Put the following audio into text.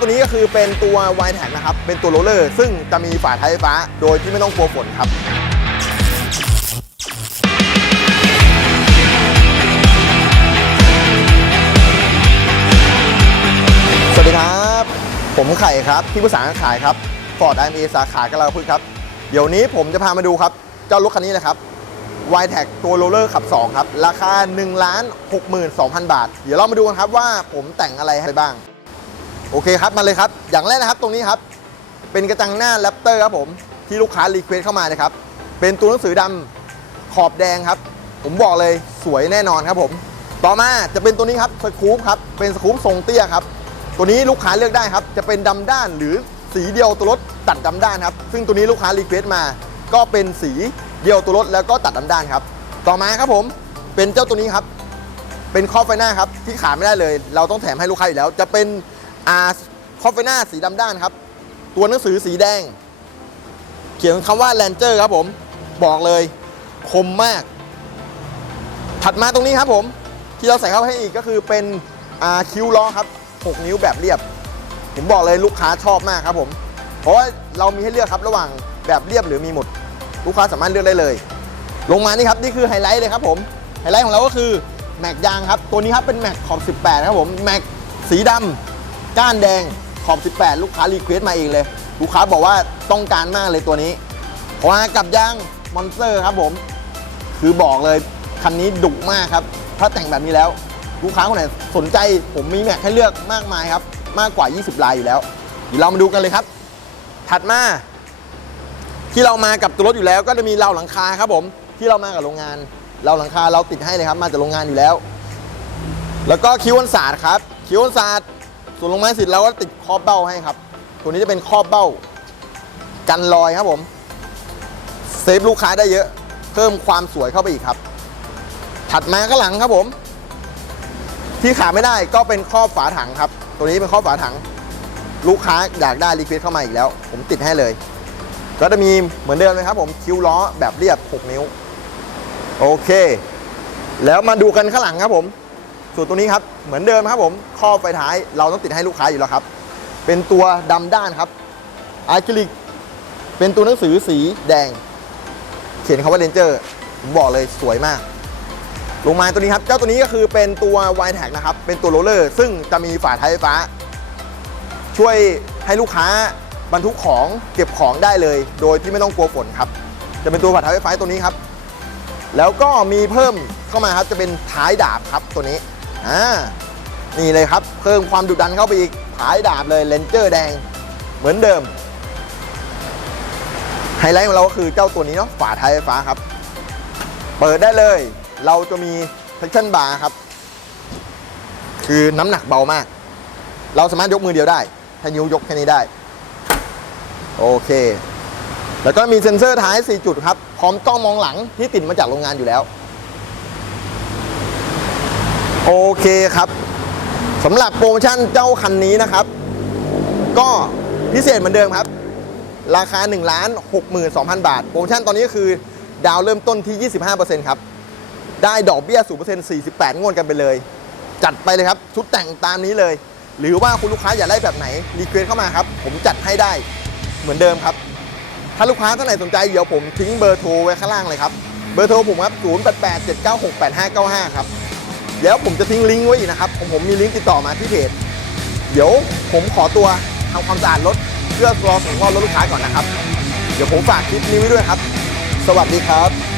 ตัวนี้ก็คือเป็นตัว y t a g นะครับ เป็นตัวโรลเลอร์ ซึ่งจะมีฝาท้ายไฟฟ้า โดยที่ไม่ต้องกลัวฝนครับสวัสดีครับ ผมไข่ครับ ที่ปรึกษาการขายครับ Ford i m a สาขากระลาพึกครับ เดี๋ยวนี้ผมจะพามาดูครับ เจ้ารถคันนี้เลยครับ y t a g ตัวโรลเลอร์ขับ 2 ครับ ราคา1ล้าน62,000 บาท เดี๋ยวเรามาดูกันครับว่าผมแต่งอะไรให้บ้าง โอเคครับมาเลยครับ อย่างแรกนะครับตรงนี้ครับ เป็นกระจังหน้าแรปเตอร์ครับผมที่ลูกค้ารีเควสเข้ามาเลยครับ เป็นตัวหนังสือดำขอบแดงครับ ผมบอกเลยสวยแน่นอนครับผม ต่อมาจะเป็นตัวนี้ครับสกู๊ปครับเป็นสกู๊ปทรงเตี้ยครับ ตัวนี้ลูกค้าเลือกได้ครับ จะเป็นดำด้านหรือสีเดียวตัวรถตัดดำด้านครับ ซึ่งตัวนี้ลูกค้ารีเควสมา ก็เป็นสีเดียวตัวรถแล้วก็ตัดดำด้านครับ ต่อมาครับผมเป็นเจ้าตัวนี้ครับ เป็นครอบไฟหน้าครับที่ขาไม่ได้เลย เราต้องแถมให้ลูกค้าอยู่แล้ว จะเป็น อาคอบไฟน้าสีดำด้านครับ ตัวหนังสือสีแดง เขียนคำว่าแลนเจอร์ครับผม บอกเลยคมมาก ถัดมาตรงนี้ครับผม ที่เราใส่เข้าให้อีกก็คือเป็นคิ้วล้อครับ 6 นิ้วแบบเรียบ ผมบอกเลยลูกค้าชอบมากครับผม เพราะว่าเรามีให้เลือกครับระหว่างแบบเรียบหรือมีหมด ลูกค้าสามารถเลือกได้เลย ลงมานี่ครับนี่คือไฮไลท์เลยครับผมไฮไลท์ของเราก็คือแม็กยางครับ ตัวนี้ครับเป็นแม็กขอบ 18 ครับผมแม็กสีดำ ก้านแดงขอบ 18 ลูกค้ารีเควสมาเองเลย ลูกค้าบอกว่าต้องการมากเลยตัวนี้พราะว่ากับยางมอนสเตอร์ครับผม คือบอกเลยคันนี้ดุมากครับ ถ้าแต่งแบบนี้แล้ว ลูกค้าคนไหนสนใจผมมีแม็กให้เลือกมากมายครับ มากกว่า 20 ลายอยู่แล้วเดี๋ยวเรามาดูกันเลยครับ ถัดมา ที่เรามากับตัวรถอยู่แล้ว ก็จะมีเราหลังคาครับผม ที่เรามากับโรงงาน เราหลังคาเราติดให้เลยครับ มาจากโรงงานอยู่แล้ว แล้วก็คิวอนศาสตร์ครับคิวอนศาสตร์ ส่วนลงไม้สิทธิ์เราก็ติดครอบเบ้าให้ครับ ตัวนี้จะเป็นครอบเบ้า กันรอยครับผม เซฟลูกค้าได้เยอะ เพิ่มความสวยเข้าไปอีกครับ ถัดมาข้างหลังครับผม ที่ขาดไม่ได้ก็เป็นครอบฝาถังครับ ตัวนี้เป็นครอบฝาถัง ลูกค้าอยากได้รีเควสเข้ามาอีกแล้ว ผมติดให้เลย ก็จะมีเหมือนเดิมเลยครับ ผมคิ้วล้อแบบเรียบ 6 นิ้ว โอเค แล้วมาดูกันข้างหลังครับผม ส่วนตัวนี้ครับเหมือนเดิมครับผมข้อไฟท้ายเราต้องติดให้ลูกค้าอยู่แล้วครับ เป็นตัวดำด้านครับอะคริลิกเป็นตัวหนังสือสีแดง เขียนคำว่าเ a นเจอร์ผมบอกเลยสวยมาก ลงมาตัวนี้ครับ เจ้าตัวนี้ก็คือเป็นตัว y t a g นะครับ เป็นตัวโรลเลอร์ ซึ่งจะมีฝาท้ายไฟฟ้า ช่วยให้ลูกค้าบรรทุกของเก็บของได้เลย โดยที่ไม่ต้องกลัวฝนครับ จะเป็นตัวฝาท้ายไฟฟ้าตัวนี้ครับ แล้วก็มีเพิ่มเข้ามาครับจะเป็นท้ายดาบครับตัวนี้ อ่านี่เลยครับ เพิ่มความดุดันเข้าไปอีกท้ายดาบเลยเลนเจอร์แดงเหมือนเดิม ไฮไลท์ของเราก็คือเจ้าตัวนี้เนาะฝาท้ายไฟฟ้าครับ เปิดได้เลย เราจะมี traction bar ครับ คือน้ำหนักเบามาก เราสามารถยกมือเดียวได้ถ้านิ้วยกแค่นี้ได้ โอเค แล้วก็มีเซ็นเซอร์ท้าย 4 จุดครับ พร้อมกล้องมองหลังที่ติดมาจากโรงงานอยู่แล้ว โอเคครับสำหรับโปรโมชั่นเจ้าคันนี้นะครับ ก็พิเศษเหมือนเดิมครับ ราคา1ล้าน62,000บาท โปรโมชั่นตอนนี้ก็คือดาวเริ่มต้นที่ 25%ครับ ได้ดอกเบี้ย 0% 48 งวดกันไปเลย จัดไปเลยครับ ชุดแต่งตามนี้เลย หรือว่าคุณลูกค้าอยากได้แบบไหน รีเควสเข้ามาครับ ผมจัดให้ได้เหมือนเดิมครับ ถ้าลูกค้าท่านไหนสนใจ เดี๋ยวผมทิ้งเบอร์โทรไว้ข้างล่างเลยครับ เบอร์โทรผมครับ 0887968595 ครับ แล้วผมจะทิ้งลิงก์ไว้อีกนะครับผมผมมีลิงก์ติดต่อมาที่เพจ เดี๋ยวผมขอตัวทำความสะอาดรถเพื่อรอส่งมอบรถลูกค้าก่อนนะครับ เดี๋ยวผมฝากคลิปนี้ไว้ด้วยครับ สวัสดีครับ